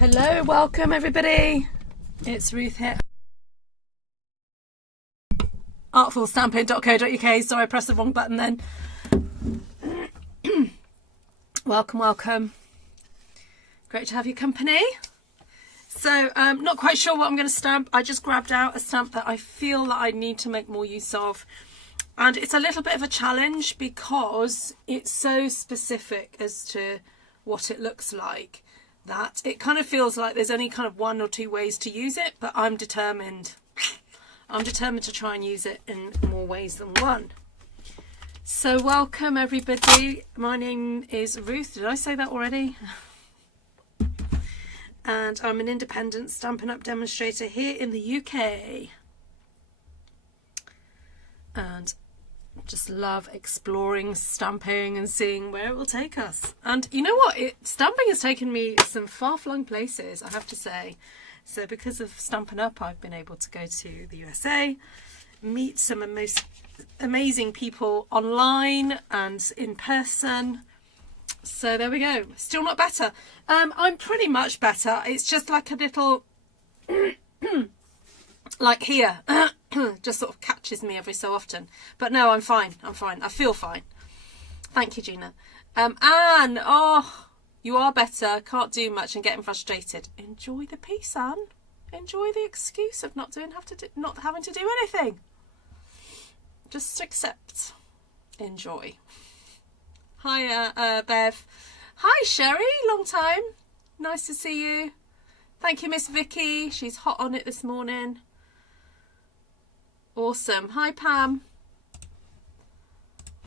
Hello, welcome everybody. It's Ruth here. artfulstampin.co.uk. Sorry, I pressed the wrong button then. Welcome. Great to have your company. So, not quite sure what I'm going to stamp. I just grabbed out a stamp that I feel that I need to make more use of. And it's a little bit of a challenge because it's so specific as to what it looks like that it kind of feels like there's only kind of one or two ways to use it, but I'm determined to try and use it in more ways than one. So welcome everybody. My name is Ruth. Did I say that already? And I'm an independent Stampin' Up demonstrator here in the UK. And just love exploring stamping and seeing where it will take us. And you know what? Stamping has taken me some far-flung places, I have to say. So because of Stampin' Up, I've been able to go to the USA, meet some most amazing people online and in person. So there we go. Still not better. I'm pretty much better. It's just like a little, like here, just sort of catches me every so often. But no, I'm fine. I feel fine. Thank you, Gina. Anne, oh, you are better. Can't do much and getting frustrated. Enjoy the peace, Anne. Enjoy the excuse of not having to do anything. Just accept. Enjoy. Hi, Bev. Hi, Sherry. Long time. Nice to see you. Thank you, Miss Vicky. She's hot on it this morning. Awesome. Hi, Pam.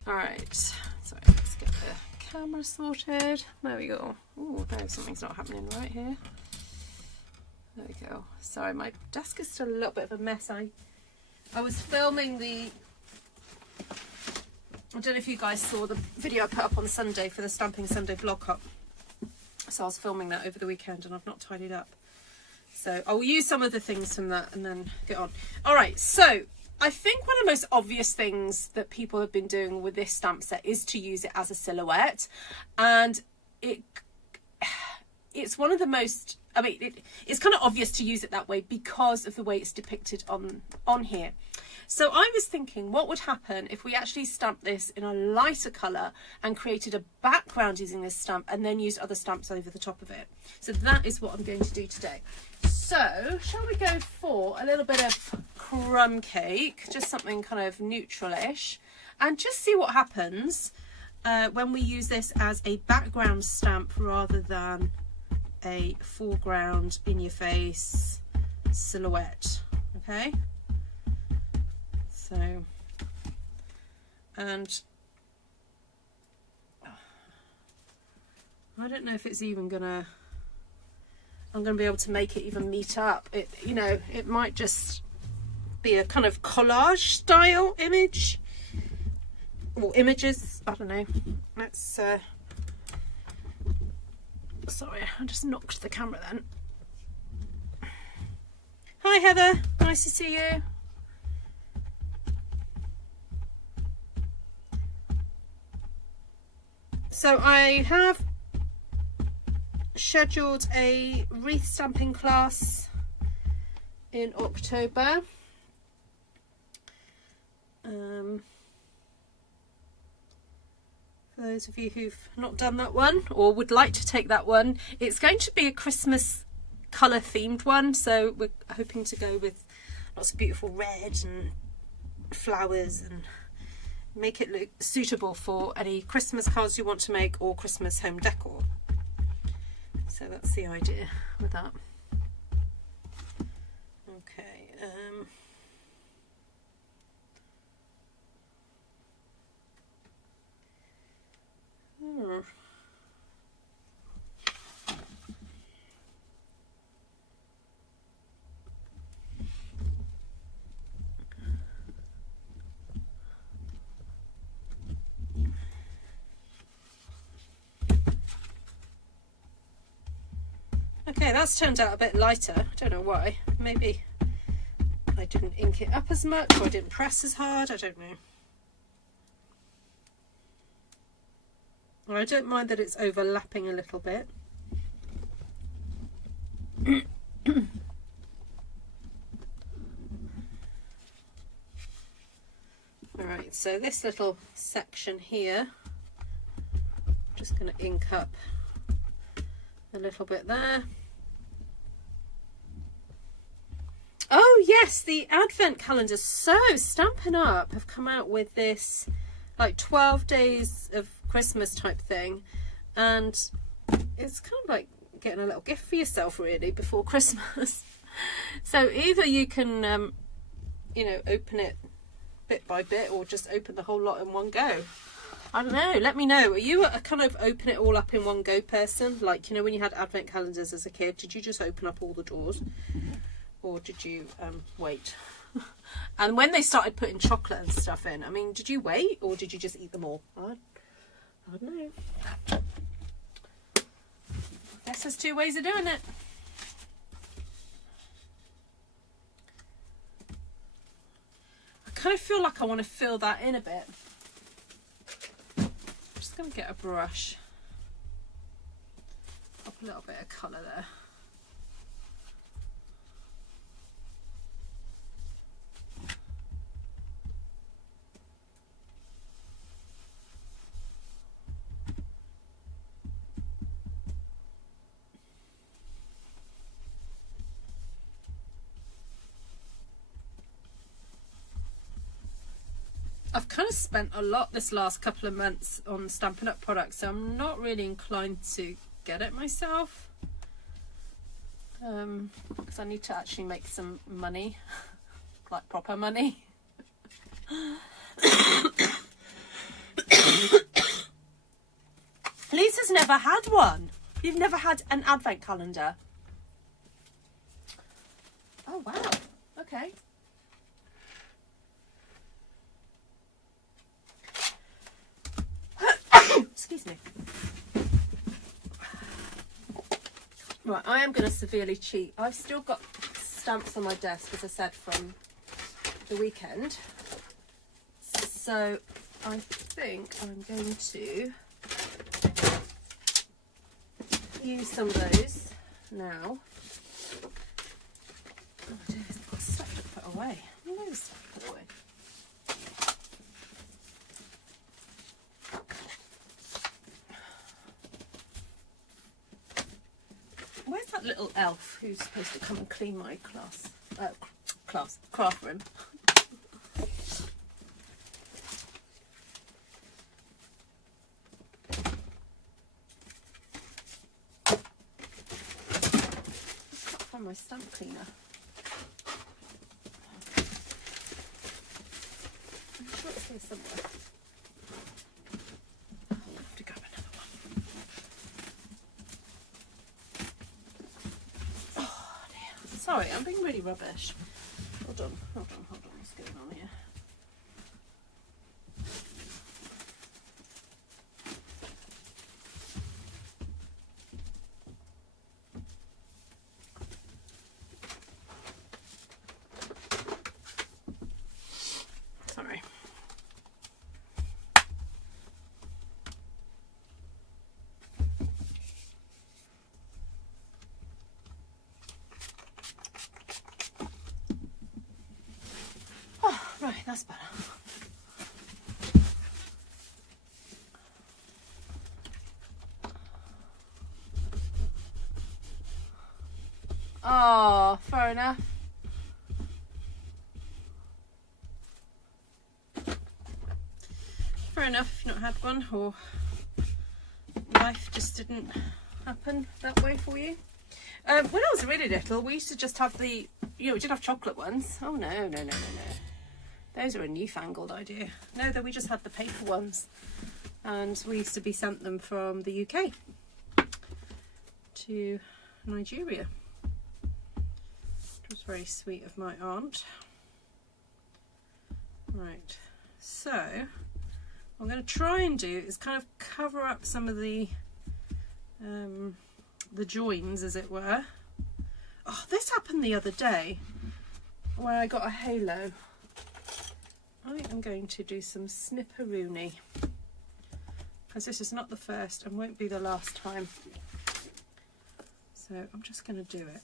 All right. Sorry, let's get the camera sorted. There we go. Oh, no, something's not happening right here. There we go. Sorry, my desk is still a little bit of a mess. I was filming the... I don't know if you guys saw the video I put up on Sunday for the Stamping Sunday blog hop. So I was filming that over the weekend and I've not tidied up. So I'll use some of the things from that and then get on. All right, so I think one of the most obvious things that people have been doing with this stamp set is to use it as a silhouette. And it's one of the most, I mean, it's kind of obvious to use it that way because of the way it's depicted on here. So I was thinking, what would happen if we actually stamped this in a lighter colour and created a background using this stamp and then used other stamps over the top of it? So that is what I'm going to do today. So shall we go for a little bit of crumb cake, just something kind of neutral-ish, and just see what happens when we use this as a background stamp rather than a foreground in-your-face silhouette, okay? So, and I don't know if it's even gonna, I'm gonna be able to make it even meet up. It, you know, it might just be a kind of collage style image or images. I don't know. Let's, sorry, I just knocked the camera then. Hi Heather, nice to see you. So I have scheduled a wreath stamping class in October. For those of you who've not done that one or would like to take that one, it's going to be a Christmas colour themed one. So we're hoping to go with lots of beautiful red and flowers and make it look suitable for any Christmas cards you want to make or Christmas home decor. So that's the idea with that. Okay. Okay, that's turned out a bit lighter. I don't know why. Maybe I didn't ink it up as much or I didn't press as hard. I don't know. Well, I don't mind that it's overlapping a little bit. Alright, so this little section here, just going to ink up a little bit there. Oh yes, the advent calendar. So Stampin' Up have come out with this like 12 days of Christmas type thing, and it's kind of like getting a little gift for yourself really before Christmas. So either you can you know, open it bit by bit, or just open the whole lot in one go. I don't know, let me know. Are you a kind of open it all up in one go person? Like, you know, when you had advent calendars as a kid, did you just open up all the doors? Or did you wait? And when they started putting chocolate and stuff in, I mean, did you wait or did you just eat them all? I don't know. I guess there's two ways of doing it. I kind of feel like I want to fill that in a bit. I'm just going to get a brush. Pop a little bit of colour there. I've kind of spent a lot this last couple of months on Stampin' Up products, so I'm not really inclined to get it myself, because I need to actually make some money, like proper money. Lisa's never had one. You've never had an advent calendar? Oh wow, okay. Excuse me. Right, I am going to severely cheat. I've still got stamps on my desk, as I said, from the weekend. So I think I'm going to use some of those now. Oh dear, I've got stuff to put away. Loads of stuff to put away. Where's that little elf who's supposed to come and clean my craft room? I can't find my stamp cleaner. I'm sure it's here somewhere. I'll have to grab another one. Sorry, I'm being really rubbish. Hold on. What's going on here? Sorry. Right, that's better. Oh, fair enough. Fair enough if you've not had one, or life just didn't happen that way for you. When I was really little, we used to just have the, you know, we did have chocolate ones. Oh no. Those are a newfangled idea. No, we just had the paper ones, and we used to be sent them from the UK to Nigeria. It was very sweet of my aunt. Right, so what I'm going to try and do is kind of cover up some of the joins, as it were. Oh, this happened the other day where I got a halo. I am going to do some snipperoonie, because this is not the first and won't be the last time. So I'm just going to do it.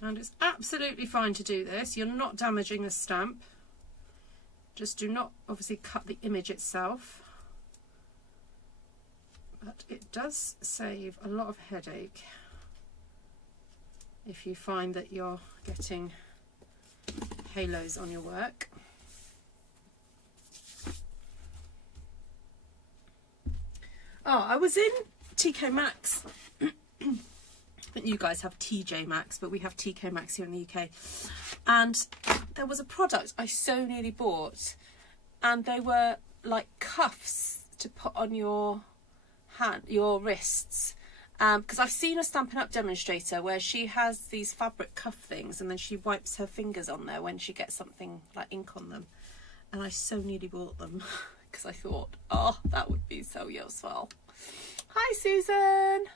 And it's absolutely fine to do this. You're not damaging the stamp. Just do not obviously cut the image itself. But it does save a lot of headache if you find that you're getting halos on your work. Oh, I was in TK Maxx. I think you guys have TJ Maxx, but we have TK Maxx here in the UK. And there was a product I so nearly bought, and they were like cuffs to put on your hand, your wrists. Because I've seen a Stampin' Up demonstrator where she has these fabric cuff things, and then she wipes her fingers on there when she gets something like ink on them. And I so nearly bought them because I thought, oh, that would be so useful. Hi, Susan.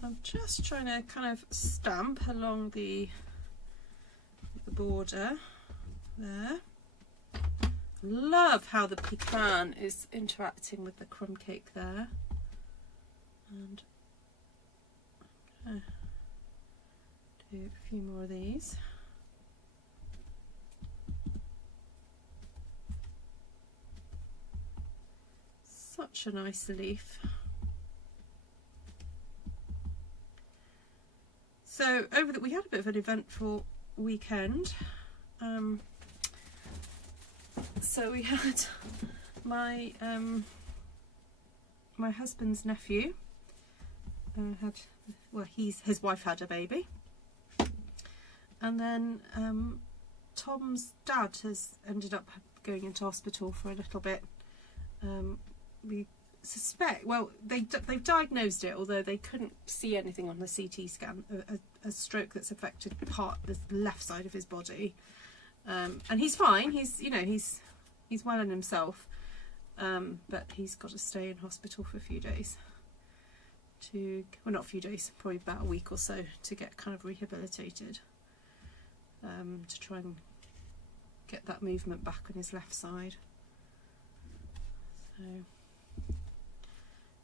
I'm just trying to kind of stamp along the border there. Love how the pecan is interacting with the crumb cake there. And do a few more of these. Such a nice leaf. So we had a bit of an eventful weekend. So we had my my husband's nephew his wife had a baby, and then Tom's dad has ended up going into hospital for a little bit. We suspect, well, they've diagnosed it, although they couldn't see anything on the CT scan, a stroke that's affected the left side of his body, and he's fine. He's well in himself, but he's got to stay in hospital for a few days not a few days, probably about a week or so, to get kind of rehabilitated, to try and get that movement back on his left side.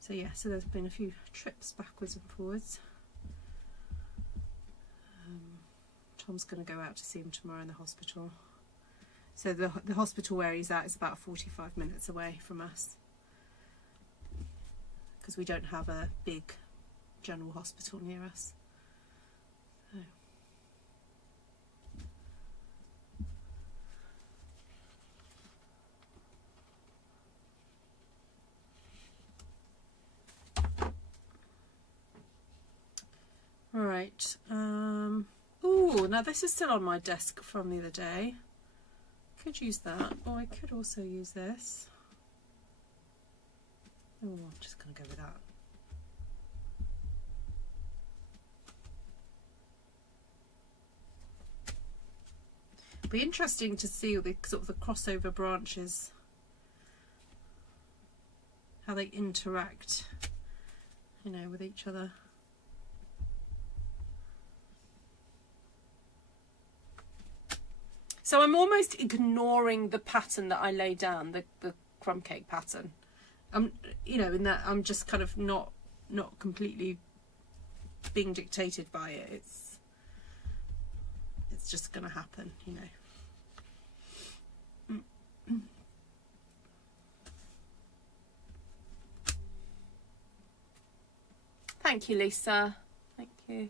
So yeah, so there's been a few trips backwards and forwards. Tom's going to go out to see him tomorrow in the hospital. So the hospital where he's at is about 45 minutes away from us, because we don't have a big general hospital near us. Right. Oh, now this is still on my desk from the other day. Could use that, or I could also use this. Oh, I'm just going to go with that. Be interesting to see the sort of the crossover branches, how they interact, with each other. So I'm almost ignoring the pattern that I lay down, the crumb cake pattern. In that I'm just kind of not completely being dictated by it. It's just going to happen, Thank you, Lisa. Thank you.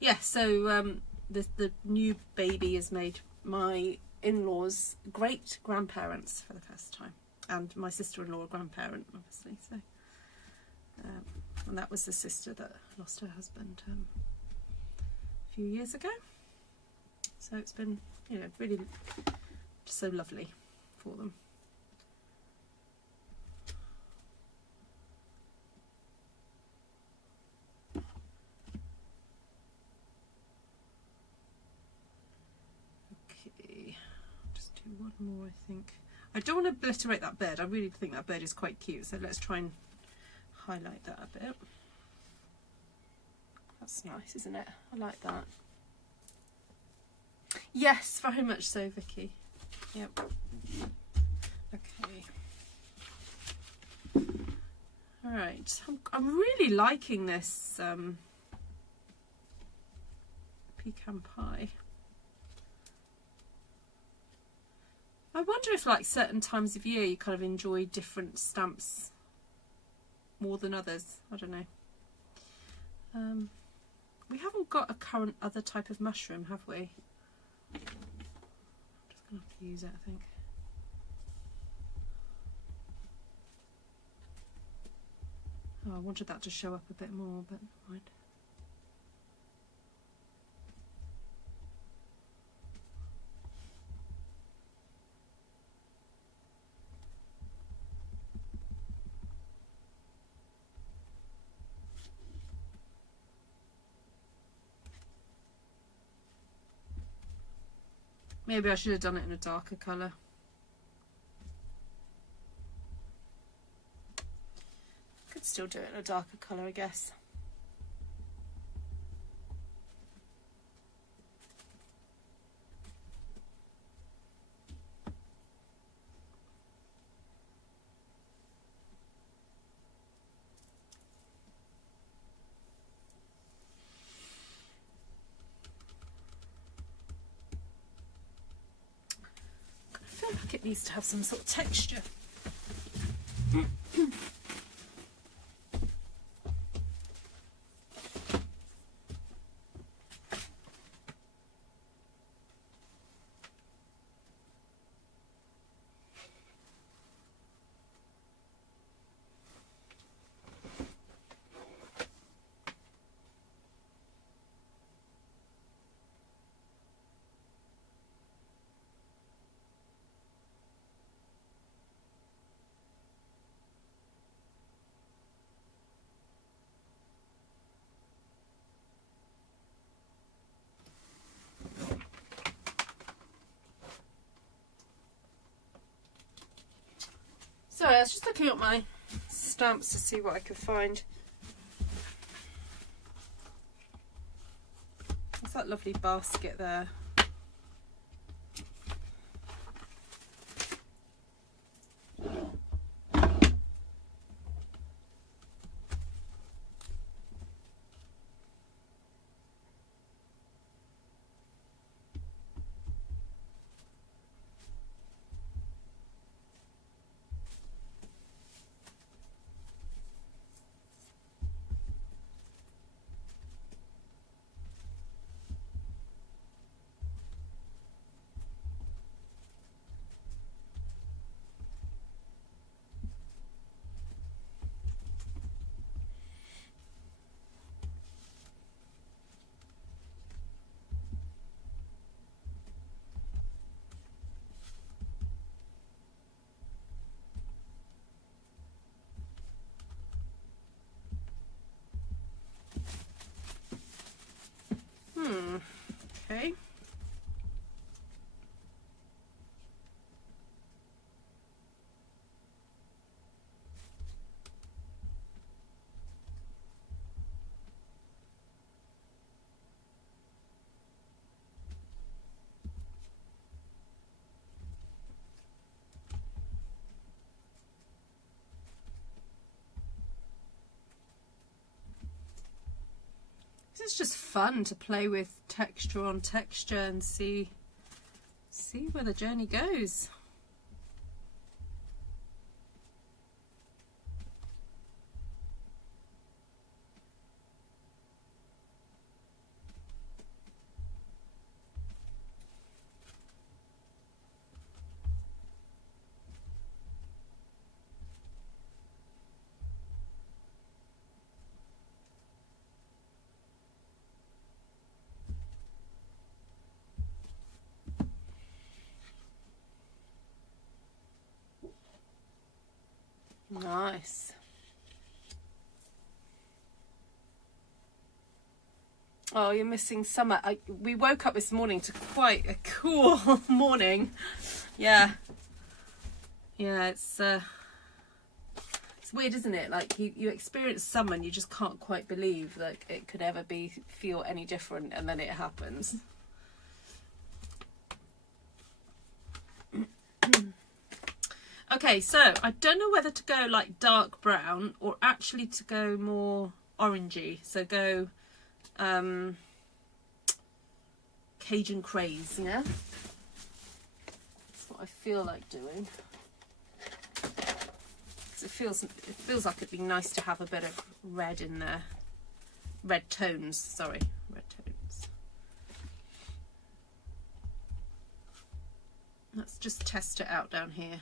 Yeah, so the new baby has made my in-laws great grandparents for the first time, and my sister-in-law a grandparent, obviously. So, and that was the sister that lost her husband a few years ago. So it's been, really just so lovely for them. one more, I think. I don't want to obliterate that bird. I really think that bird is quite cute, so let's try and highlight that a bit. That's nice, isn't it? I like that. Yes, very much so, Vicky. Yep. Okay. All right. I'm really liking this pecan pie. I wonder if, like, certain times of year you kind of enjoy different stamps more than others. I don't know. We haven't got a current other type of mushroom, have we? I'm just going to have to use it, I think. Oh, I wanted that to show up a bit more, but never mind. Maybe I should have done it in a darker colour. Could still do it in a darker colour, I guess. I feel like it needs to have some sort of texture. Sorry, I was just looking at my stamps to see what I could find. There's that lovely basket there. Okay. It's just fun to play with texture on texture and see where the journey goes. Nice. Oh, you're missing summer. We woke up this morning to quite a cool morning. Yeah. Yeah, it's weird, isn't it? Like you experience some and you just can't quite believe that it could ever feel any different, and then it happens. Okay, so I don't know whether to go like dark brown or actually to go more orangey. So go Cajun Craze, yeah? That's what I feel like doing. It feels like it'd be nice to have a bit of red in there. Red tones, sorry. Red tones. Let's just test it out down here.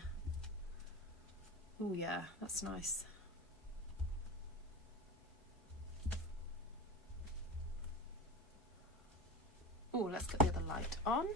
Oh yeah, that's nice. Oh, let's get the other light on.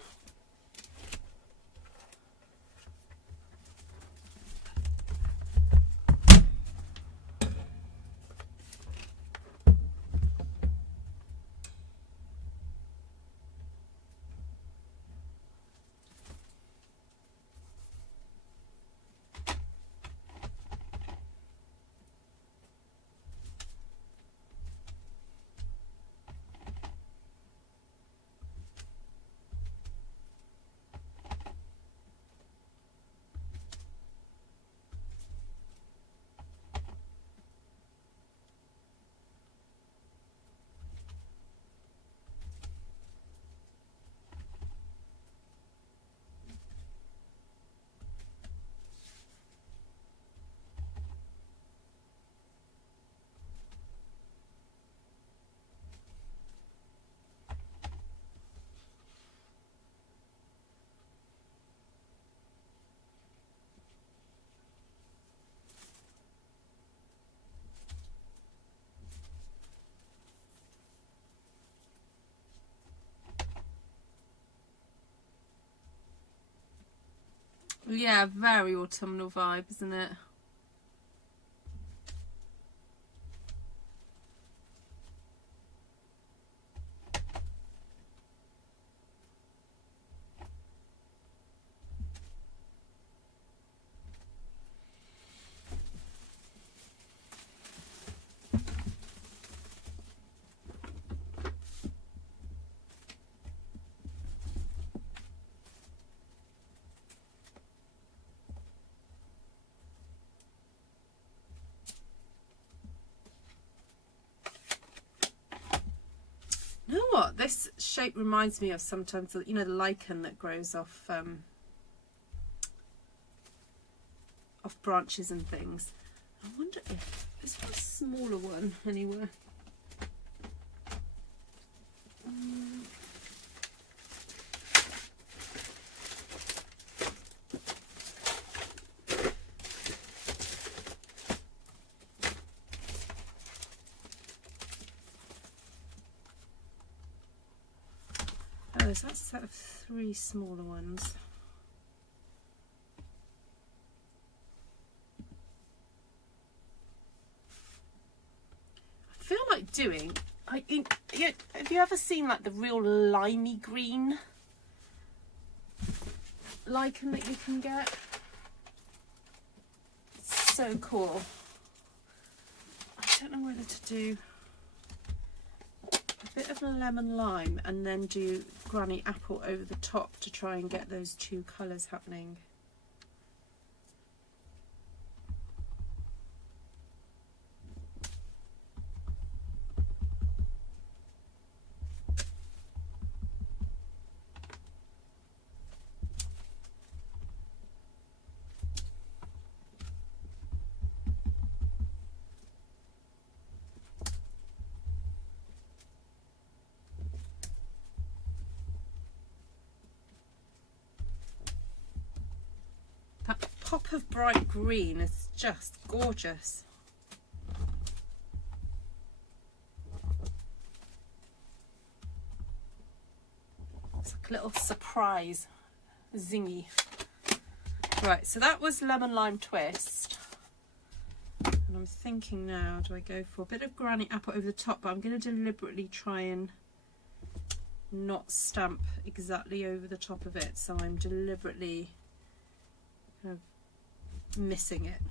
Yeah, very autumnal vibe, isn't it? You know what? This shape reminds me of sometimes, you know, the lichen that grows off branches and things. I wonder if this was a smaller one anywhere. Oh, is that a set of 3 smaller ones? I feel like doing, have you ever seen like the real limey green lichen that you can get? It's so cool. I don't know whether to do a bit of lemon lime and then do granny apple over the top to try and get those 2 colours happening. That pop of bright green is just gorgeous. It's like a little surprise, zingy. Right, so that was lemon lime twist. And I'm thinking now, do I go for a bit of granny apple over the top? But I'm going to deliberately try and not stamp exactly over the top of it. So I'm deliberately kind of missing it.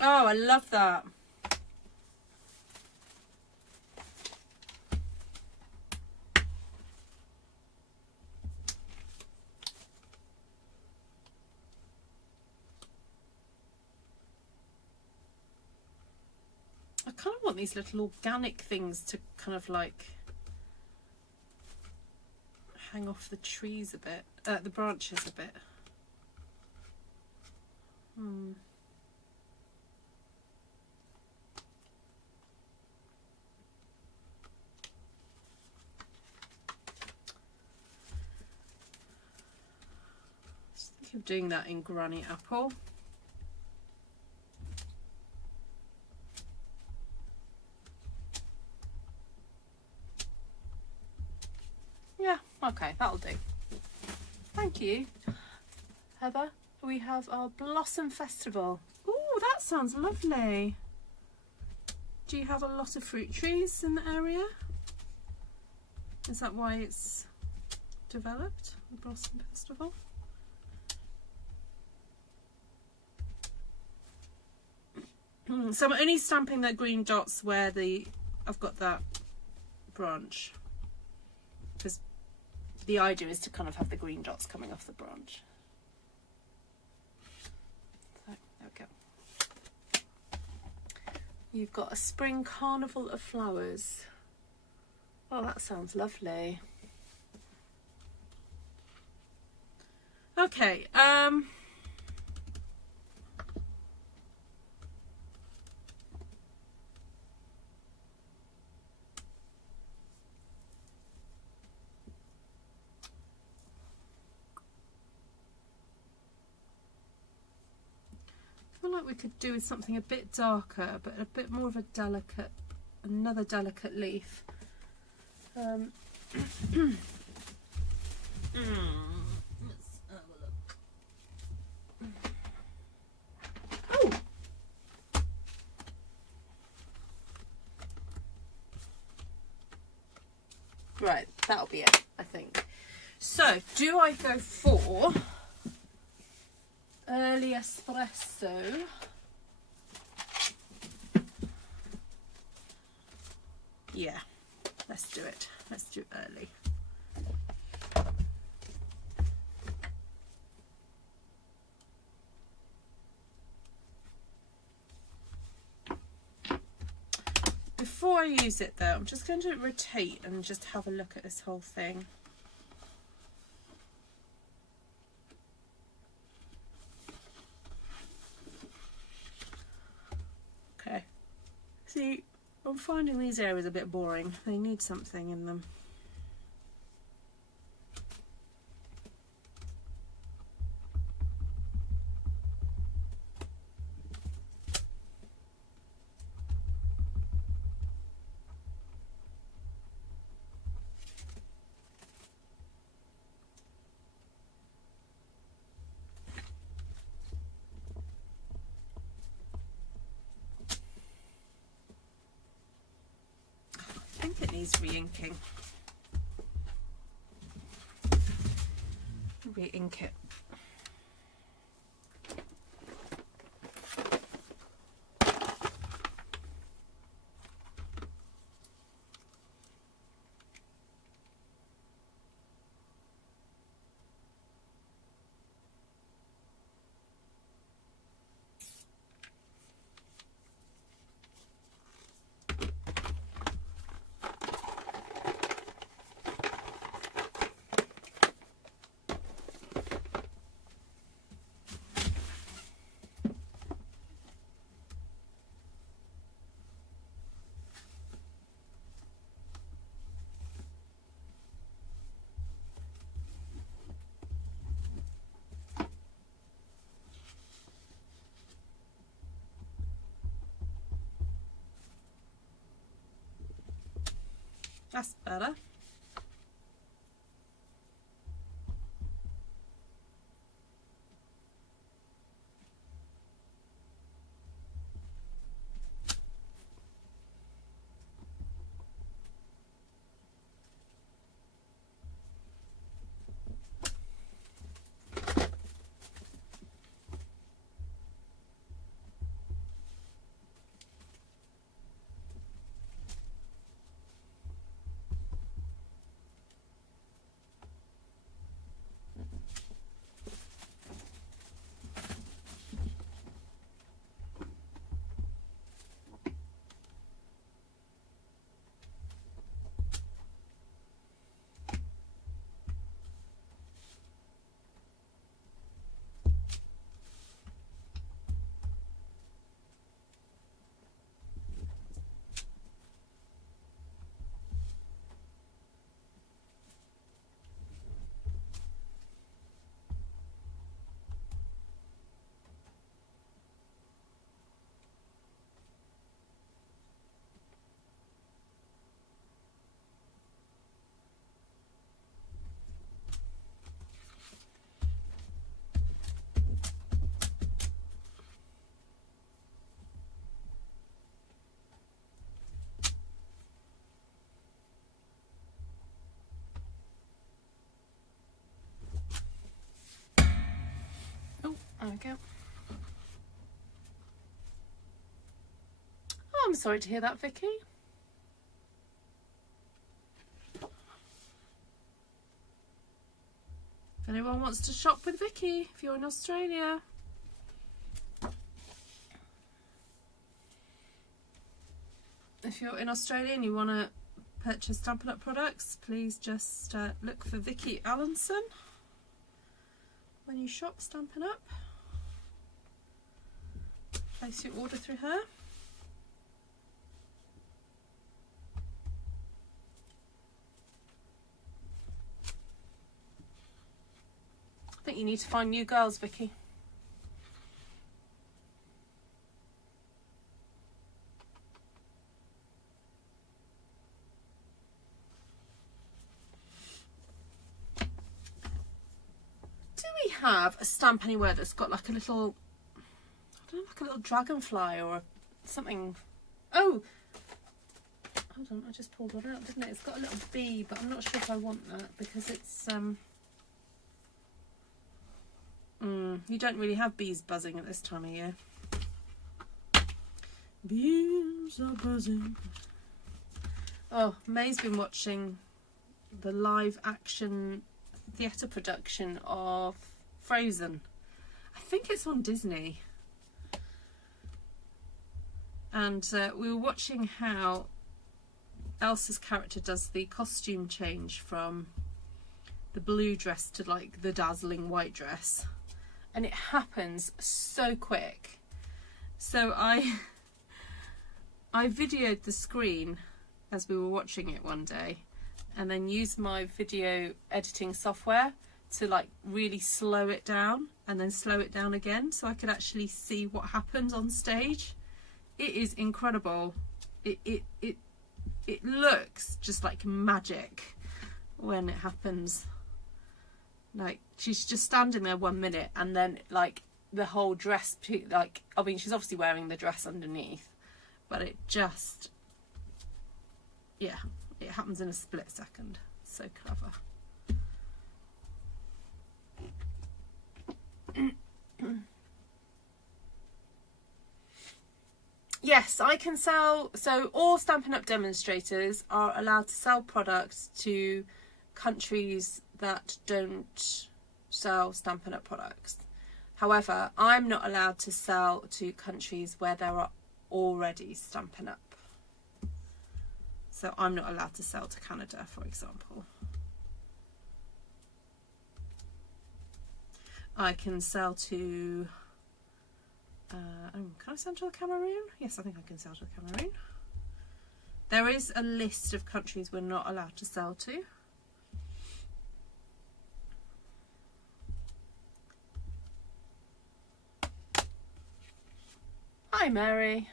Oh, I love that. I kind of want these little organic things to kind of like hang off the trees a bit, the branches a bit. Just thinking of doing that in Granny Apple. Yeah, okay, that'll do. Thank you, Heather. We have our Blossom Festival. Oh, that sounds lovely. Do you have a lot of fruit trees in the area? Is that why it's developed, the Blossom Festival? So I'm only stamping the green dots where I've got that branch, because the idea is to kind of have the green dots coming off the branch. So there we go. You've got a spring carnival of flowers. Oh, that sounds lovely. Okay, I feel like we could do with something a bit darker, but a bit more of a delicate, another delicate leaf. Let's have a look. Oh! Right, that'll be it, I think. So, do I go for early espresso? Yeah, let's do it. Let's do early. Before I use it though, I'm just going to rotate and just have a look at this whole thing. Okay. See, I'm finding these areas a bit boring. They need something in them. I think it needs re-inking. Re-ink it. That's better. go. Oh, I'm sorry to hear that, Vicky. If anyone wants to shop with Vicky, if you're in Australia. If you're in Australia and you want to purchase Stampin' Up products, please just look for Vicky Allenson when you shop Stampin' Up. Place your order through her. I think you need to find new girls, Vicky. Have a stamp anywhere that's got like a little, I don't know, like a little dragonfly or something. Oh, hold on, I just pulled one out, didn't it? It's got a little bee, but I'm not sure if I want that because it's you don't really have bees buzzing at this time of year. Bees are buzzing. Oh, May's been watching the live action theatre production of Frozen. I think it's on Disney. And we were watching how Elsa's character does the costume change from the blue dress to like the dazzling white dress. And it happens so quick. So I videoed the screen as we were watching it one day and then used my video editing software to like really slow it down and then slow it down again so I could actually see what happened on stage. It is incredible. It looks just like magic when it happens. Like she's just standing there 1 minute and then like the whole dress, like I mean she's obviously wearing the dress underneath, but it just, yeah, it happens in a split second. So clever. Yes, I can sell, so all Stampin' Up demonstrators are allowed to sell products to countries that don't sell Stampin' Up products. However, I'm not allowed to sell to countries where there are already Stampin' Up. So I'm not allowed to sell to Canada, for example. I can sell to, can I sell to the Cameroon? Yes, I think I can sell to the Cameroon. There is a list of countries we're not allowed to sell to. Hi, Mary.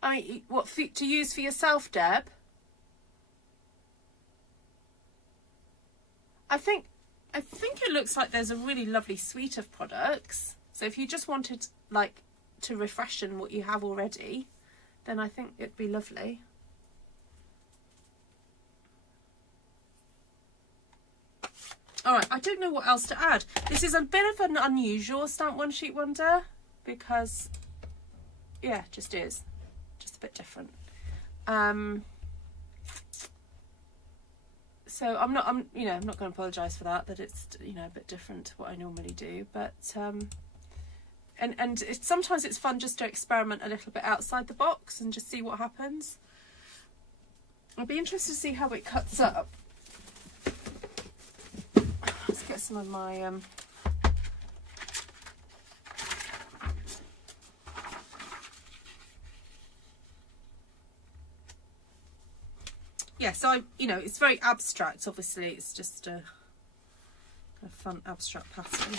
I mean, what to use for yourself, Deb? I think it looks like there's a really lovely suite of products. So if you just wanted like to refreshen what you have already, then I think it'd be lovely. All right, I don't know what else to add. This is a bit of an unusual Stamp One Sheet Wonder because, yeah, it just is. Just a bit different. So I'm not going to apologise for that it's, a bit different to what I normally do, but and sometimes it's fun just to experiment a little bit outside the box and just see what happens. I'll be interested to see how it cuts up. Let's get some of my yeah, so it's very abstract. Obviously, it's just a fun abstract pattern.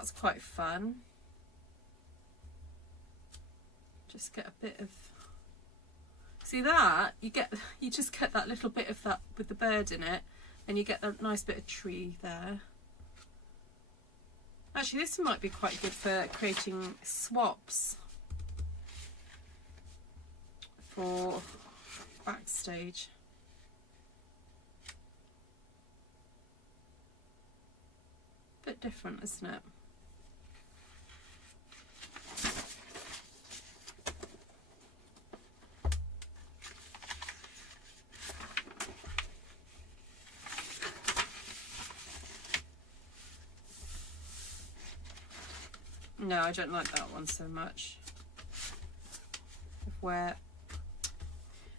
that's quite fun. Just get a bit of, see that, you just get that little bit of that with the bird in it, and you get a nice bit of tree there. Actually, this might be quite good for creating swaps for backstage. Bit different, isn't it? No, I don't like that one so much. Where,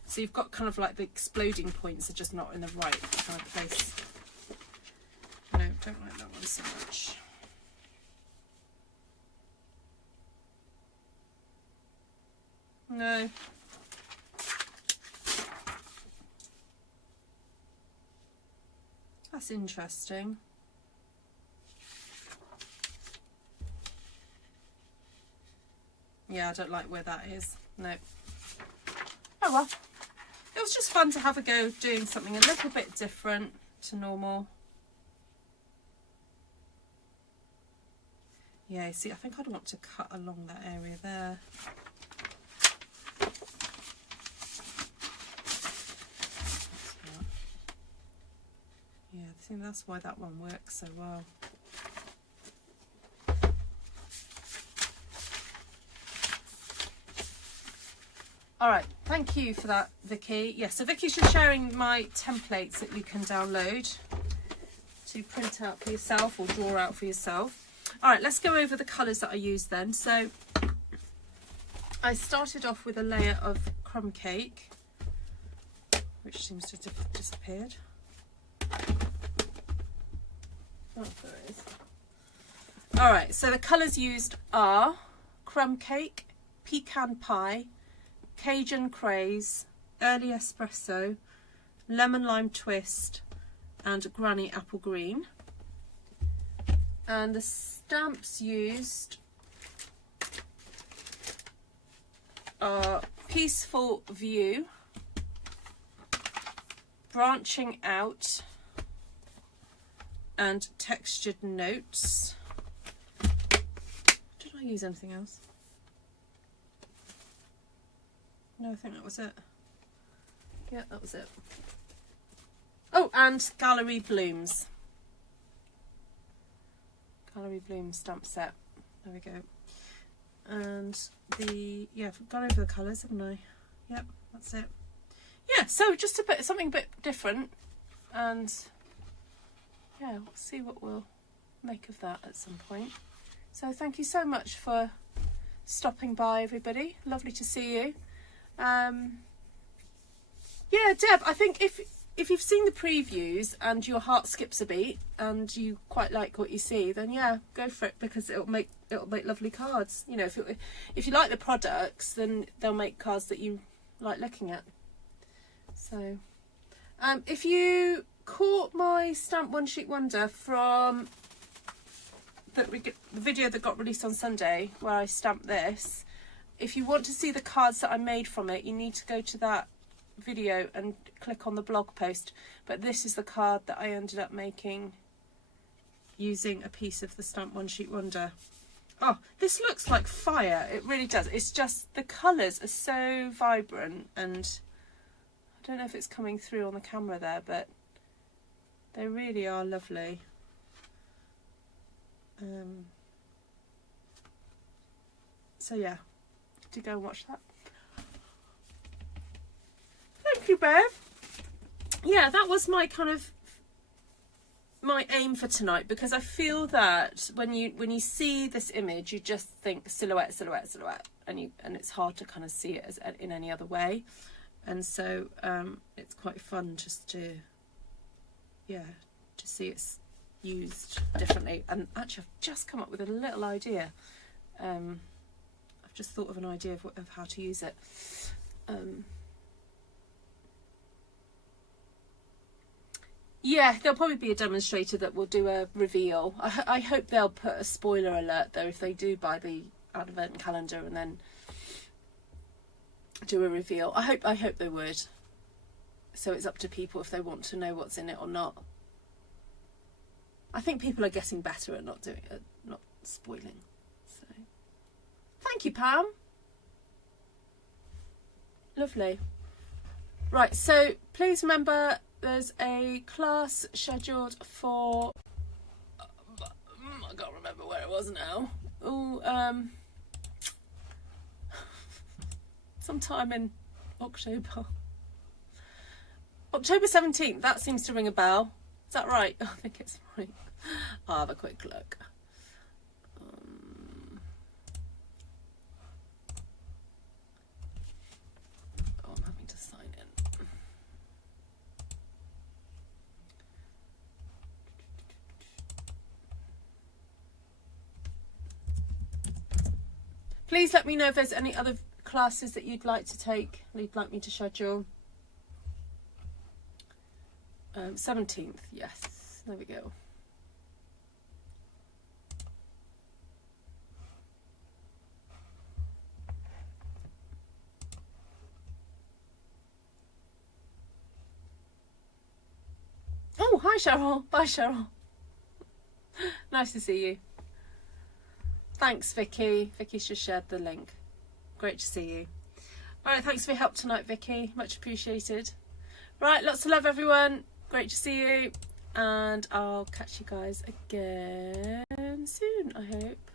so you've got kind of like the exploding points are just not in the right kind of place. No, don't like that one so much. No. That's interesting. Yeah, I don't like where that is. No. Oh well. It was just fun to have a go doing something a little bit different to normal. Yeah, see, I think I'd want to cut along that area there. Yeah, I think that's why that one works so well. All right, thank you for that, Vicky. Yeah, so Vicky's just sharing my templates that you can download to print out for yourself or draw out for yourself. All right, let's go over the colours that I used then. So I started off with a layer of crumb cake, which seems to have disappeared. Oh, there it is. All right, so the colours used are crumb cake, pecan pie, Cajun craze, early espresso, lemon lime twist, and granny apple green. And the stamps used are peaceful view, branching out, and textured notes. Did I use anything else? No, I think that was it. Yeah, that was it. Oh, and Gallery Blooms. Gallery Blooms stamp set. There we go. And the, yeah, I've gone over the colours, haven't I? Yep, that's it. Yeah, so just a bit, something a bit different. And yeah, we'll see what we'll make of that at some point. So thank you so much for stopping by, everybody. Lovely to see you. Yeah, Deb, I think if you've seen the previews and your heart skips a beat and you quite like what you see, then yeah, go for it, because it'll make lovely cards. You know, if you like the products, then they'll make cards that you like looking at. So if you caught my Stamp One Sheet Wonder from the video that got released on Sunday, where I stamped this, if you want to see the cards that I made from it, you need to go to that video and click on the blog post. But this is the card that I ended up making using a piece of the Stamp One Sheet Wonder. Oh, this looks like fire. It really does. It's just the colours are so vibrant, and I don't know if it's coming through on the camera there, but they really are lovely. So yeah, to go and watch that. Thank you, Bev. Yeah, that was my kind of my aim for tonight, because I feel that when you see this image, you just think silhouette, silhouette, silhouette, and it's hard to kind of see it as in any other way. And so it's quite fun just to see it's used differently. And actually, I've just come up with a little idea. I've just thought of an idea of how to use it. Yeah, there'll probably be a demonstrator that will do a reveal. I hope they'll put a spoiler alert though if they do buy the advent calendar and then do a reveal. I hope they would. So it's up to people if they want to know what's in it or not. I think people are getting better at not spoiling. So thank you, Pam. Lovely. Right, so please remember there's a class scheduled for I can't remember where it was now. Oh, sometime in October. October 17th, that seems to ring a bell. Is that right? I think it's right. I'll have a quick look. Oh, I'm having to sign in. Please let me know if there's any other classes that you'd like to take, you'd like me to schedule. 17th, yes, there we go. Oh, hi Cheryl, bye Cheryl. Nice to see you. Thanks Vicky, Vicky's just shared the link. Great to see you. Alright, thanks for your help tonight Vicky, much appreciated. Right, lots of love everyone. Great to see you, and I'll catch you guys again soon, I hope.